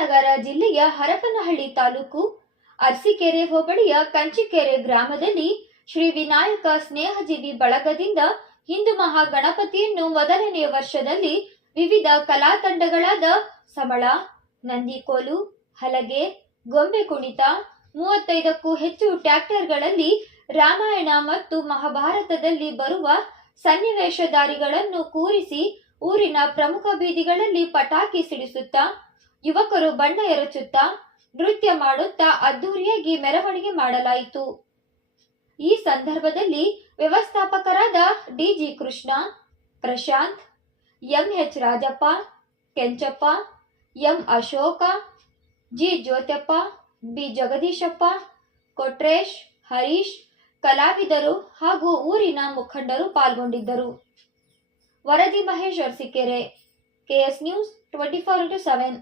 ವಿಜಯನಗರ ಜಿಲ್ಲೆಯ ಹರಪನಹಳ್ಳಿ ತಾಲೂಕು ಅರಸೀಕೆರೆ ಹೋಬಳಿಯ ಕಂಚಿಕೆರೆ ಗ್ರಾಮದಲ್ಲಿ ಶ್ರೀ ವಿನಾಯಕ ಸ್ನೇಹಜೀವಿ ಬಳಗದಿಂದ ಹಿಂದೂ ಮಹಾಗಣಪತಿಯನ್ನು ಮೊದಲನೆಯ ವರ್ಷದಲ್ಲಿ ವಿವಿಧ ಕಲಾ ತಂಡಗಳಾದ ಸಮಳ, ನಂದಿಕೋಲು, ಹಲಗೆ, ಗೊಂಬೆ ಕುಣಿತ, 35ಕ್ಕೂ ಹೆಚ್ಚು ಟ್ರ್ಯಾಕ್ಟರ್ಗಳಲ್ಲಿ ರಾಮಾಯಣ ಮತ್ತು ಮಹಾಭಾರತದಲ್ಲಿ ಬರುವ ಸನ್ನಿವೇಶಧಾರಿಗಳನ್ನು ಕೂರಿಸಿ ಊರಿನ ಪ್ರಮುಖ ಬೀದಿಗಳಲ್ಲಿ ಪಟಾಕಿ ಸಿಡಿಸುತ್ತಾ, ಯುವಕರು ಬಣ್ಣ ಎರಚುತ್ತಾ, ನೃತ್ಯ ಮಾಡುತ್ತಾ ಅದ್ದೂರಿಯಾಗಿ ಮೆರವಣಿಗೆ ಮಾಡಲಾಯಿತು. ಈ ಸಂದರ್ಭದಲ್ಲಿ ವ್ಯವಸ್ಥಾಪಕರಾದ DG Krishna, Prashanth, MH Rajappa, Kenchappa, M Ashoka, G Jyothyappa, B Jagadeeshappa, Kotresh, Harish, ಕಲಾವಿದರು ಹಾಗೂ ಊರಿನ ಮುಖಂಡರು ಪಾಲ್ಗೊಂಡಿದ್ದರು. ವರದಿ ಮಹೇಶ್ ಅರಸೀಕೆರೆ, ಕೆಎಸ್ ನ್ಯೂಸ್ 24/7.